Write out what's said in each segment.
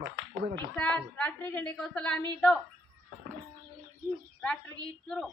राष्ट्रीय झंडे को सलामी दो। राष्ट्रगीत शुरू।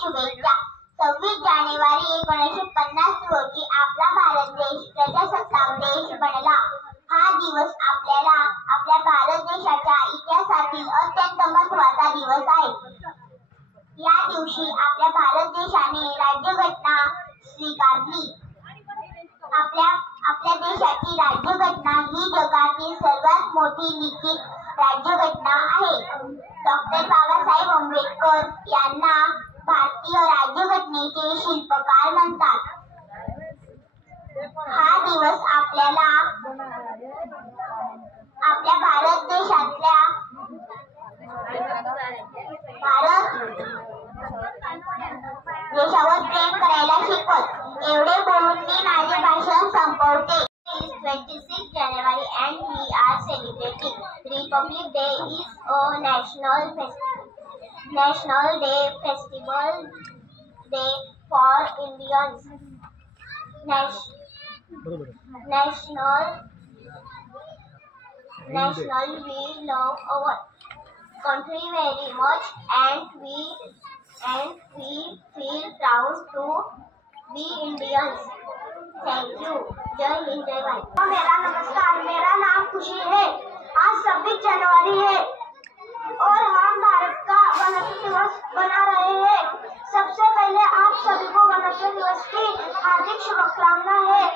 शुभेच्छा। 26 जानेवारी 1950 रोजी आपला भारत देश प्रजासत्ताक देश बनला। हा दिवस आपल्याला आपल्या भारत देशाच्या इतिहासातील अत्यंत महत्त्वाचा दिवस आहे। या दिवशी आपल्या भारत देशाने राज्यघटना स्वीकारली। आपल्या देशाची राज्यघटना ही जगातील सर्वात मोठी लिखित राज्यघटना आहे। डॉक्टर बाबासाहेब आंबेडकर यांना भारतीय राज्यघटनेचे शिल्पकार म्हणतात। हा दिवस आपल्याला आपल्या भारत देशातल्या देशावर प्रेम करायला शिकवत। एवढे बोलून मी माझे भाषण संपवते। 26 January and we are celebrating Republic Day is a national day festival day for Indians. National we love our country very much and we feel proud to be Indians. Thank you. जय हिंद जय भारत। मेरा नमस्कार, मेरा नाम खुशी है। आज 26 January है और हम भारत का गणतंत्र दिवस मना रहे हैं। सबसे पहले आप सभी को गणतंत्र दिवस की हार्दिक शुभकामनाएं है।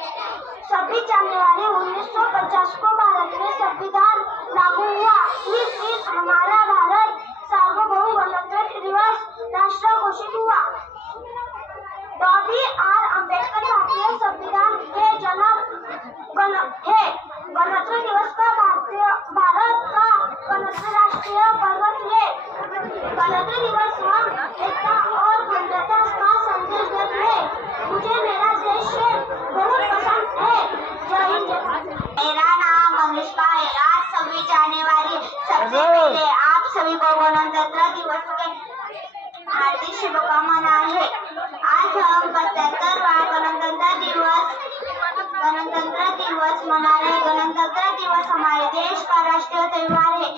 26 जनवरी 1950 को भारत में संविधान लागू हुआ। इस हमारा भारत सार्वभौम गणतंत्र दिवस राष्ट्र घोषित हुआ। डॉ. बी. आर. अम्बेडकर भारतीय संविधान के जनक शुभकामना है। आज हम 75वां गणतंत्र दिवस मना रहे। गणतंत्र दिवस हमारे देश का राष्ट्रीय त्योहार है।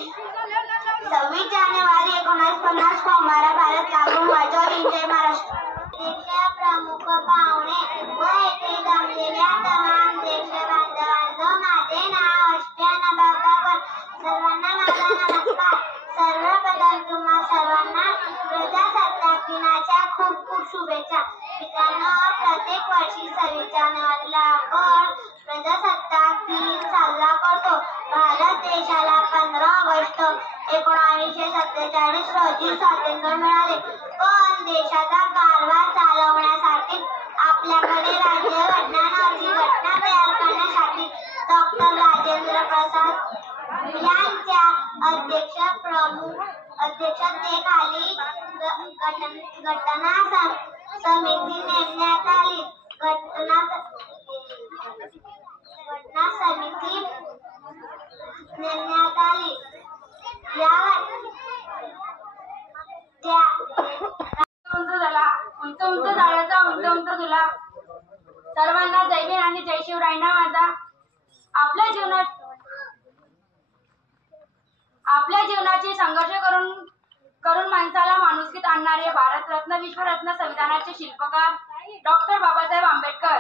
26 जानेवारी 1950 को हमारा भारत लागू हुआ। जो जय महाराष्ट्र। देश प्रमुख पाहुणे व येथे जमलेल्या तमाम देश बांधवांनो माझे नाव अष्टन बाबाकर। सर्वांना माझा नमस्कार। सर्वप्रथम तुम्हा सर्वांना प्रजासत्ताक दिनाच्या खूप खूप शुभेच्छा। मित्रांनो, प्रत्येक वर्षी 26 जानेवारीला आपण प्रजासत्ताक दिन साजरा करतो। भारत देशाला 15 ऑगस्ट 1947 रोजी स्वातंत्र्य मिळाले, पण देशाचा कारभार चालवण्यासाठी आपल्याकडे राज्यघटना नव्हती। घटना तयार करण्यासाठी डॉक्टर राजेंद्र प्रसाद यांच्या अध्यक्षतेखाली घटना समिती नेमण्यात आली। घटना समिती नेमण्यात आली। उंच उंच झाडाचा उंच उंच तुला। सर्वांना जय भीम आणि जय शिवरायांना माझा। आपल्या जीवनाची संघर्ष करून माणसाला माणुसकीत आणणारे भारतरत्न, विश्वरत्न, संविधानाचे शिल्पकार डॉक्टर बाबासाहेब आंबेडकर।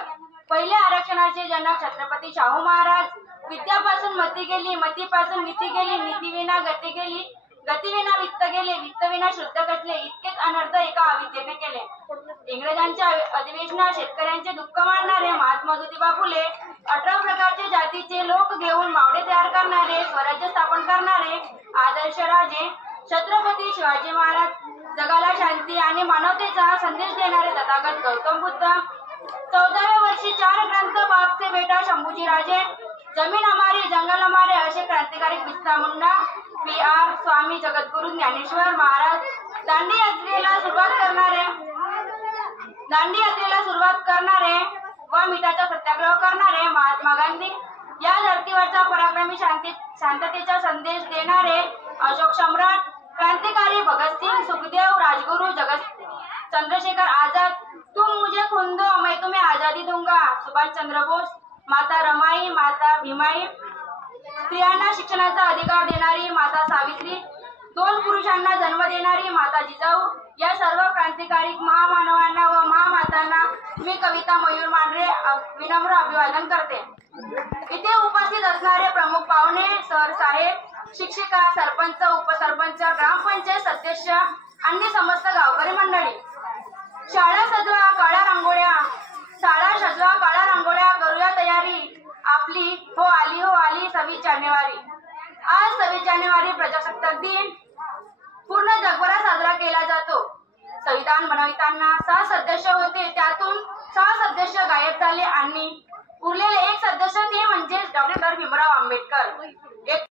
पहिले आरक्षणाचे जनक छत्रपती शाहू महाराज। विद्यापासून मती गेली, मतीपासून नीती गेली, नीतीविना गती गेली, गतीविना वित्त गेले, वित्तविना शुद्ध घटले, इतकेच अनर्थ एका अविद्येने केले। इंग्रजांच्या अधिवेशनात शेतकऱ्यांचे दुःख मांडणारे महात्मा ज्योतिबा फुले। 18 प्रकारचे जातीचे लोक घेऊन मावडे तयार करणारे, स्वराज्य स्थापन करणारे आदर्श राजे छत्रपती शिवाजी महाराज। जगाला शांती आणि मानवतेचा संदेश देणारे तथागत गौतम बुद्ध। 14व्या वर्षी 4 ग्रंथ, बाप से बेटा शंभूजी राजे, जमीन हमारी जंगल हमारे असे क्रांतिकारी बिरसा मुंडा, PR स्वामी जगद्गुरु ज्ञानेश्वर महाराज। दांडी यात्रेला सुरुवात करणारे व मिठाचा सत्याग्रह करणारे महात्मा गांधी। या धर्तीवरचा पराक्रमी शांततेचा संदेश देणारे अशोक सम्राट, क्रांतिकारी भगतसिंग, सुखदेव, राजगुरु चंद्रशेखर आझाद। तुम मुझे खून दो मैं तुम्हें आजादी दूंगा, सुभाष चंद्र बोस। माता रमाई, माता भीमाई। स्त्रियांना शिक्षणाचा अधिकार देणारी माता सावित्री। 2 पुरुषांना जन्म देणारी माता जिजाऊ। या सर्व क्रांतिकारी महामानवांना व महामातांना मी कविता मयूर मांढरे विनम्र अभिवादन करते। इथे उपस्थित असणारे प्रमुख पाहुणे, सर साहेब, शिक्षिका, सरपंच, उपसरपंच, ग्रामपंचायत सदस्य आणि समस्त गावकरी मंडळी। शाळा सजवा काळ्या रांगोळ्या करूया तयारी, आपली हो आली 26 जानेवारी। आज 26 जानेवारी प्रजासत्ताक दिन पूर्ण जगभरात साजरा केला जातो। संविधान बनविताना 6 सदस्य होते, त्यातून 6 सदस्य गायब झाले आणि उरलेले 1 सदस्य ते म्हणजे डॉक्टर भीमराव आंबेडकर।